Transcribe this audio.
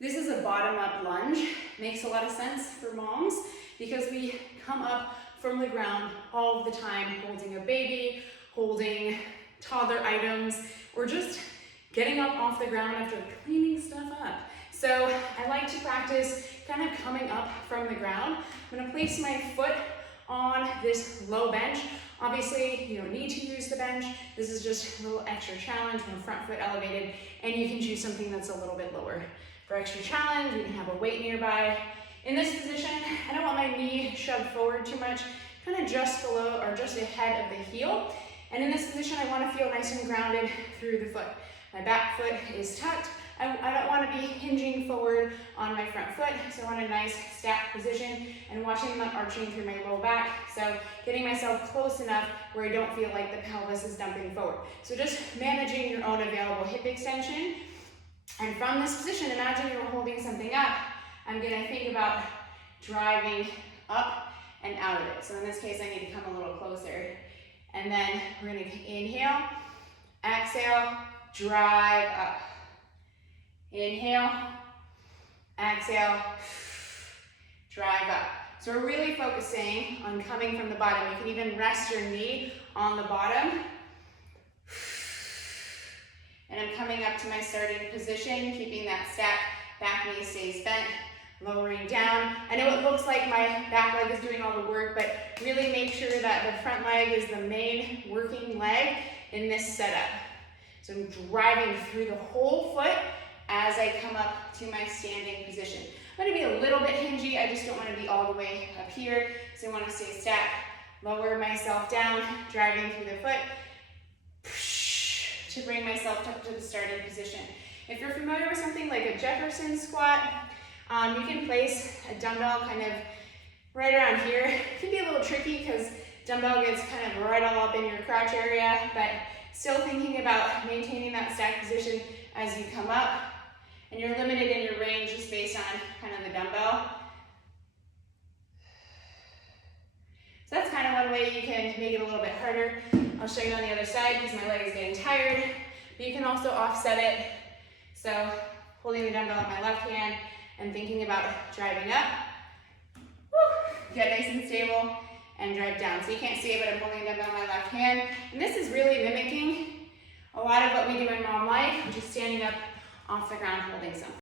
This is a bottom-up lunge. Makes a lot of sense for moms because we come up from the ground all the time, holding a baby, holding toddler items, or just getting up off the ground after cleaning stuff up. So I like to practice kind of coming up from the ground. I'm gonna place my foot on this low bench. Obviously, you don't need to use the bench. This is just a little extra challenge from front foot elevated, and you can choose something that's a little bit lower. For extra challenge, you can have a weight nearby. In this position, I don't want my knee shoved forward too much, kind of just below or just ahead of the heel. And in this position, I want to feel nice and grounded through the foot. My back foot is tucked. I don't want to be hinging forward on my front foot, so I want a nice stacked position and watching that arching through my low back. So getting myself close enough where I don't feel like the pelvis is dumping forward. So just managing your own available hip extension. And from this position, imagine you're holding something up. I'm going to think about driving up and out of it. So in this case, I need to come a little closer. And then we're going to inhale, exhale, drive up. Inhale, exhale, drive up. So we're really focusing on coming from the bottom. You can even rest your knee on the bottom. And I'm coming up to my starting position, keeping that stack, back knee stays bent, lowering down. I know it looks like my back leg is doing all the work, but really make sure that the front leg is the main working leg in this setup. So I'm driving through the whole foot as I come up to my standing position. I'm gonna be a little bit hingy, I just don't wanna be all the way up here, so I wanna stay stacked, lower myself down, driving through the foot, to bring myself up to the starting position. If you're familiar with something like a Jefferson squat, you can place a dumbbell kind of right around here. It can be a little tricky because dumbbell gets kind of right all up in your crotch area, but still thinking about maintaining that stacked position as you come up. And you're limited in your range just based on kind of the dumbbell. So that's kind of one way you can make it a little bit harder. I'll show you on the other side because my leg is getting tired. But you can also offset it. So holding the dumbbell in my left hand and thinking about driving up. Woo, get nice and stable and drive down. So you can't see it, but I'm holding the dumbbell in my left hand. And this is really mimicking a lot of what we do in mom life, which is standing up off the ground holding something.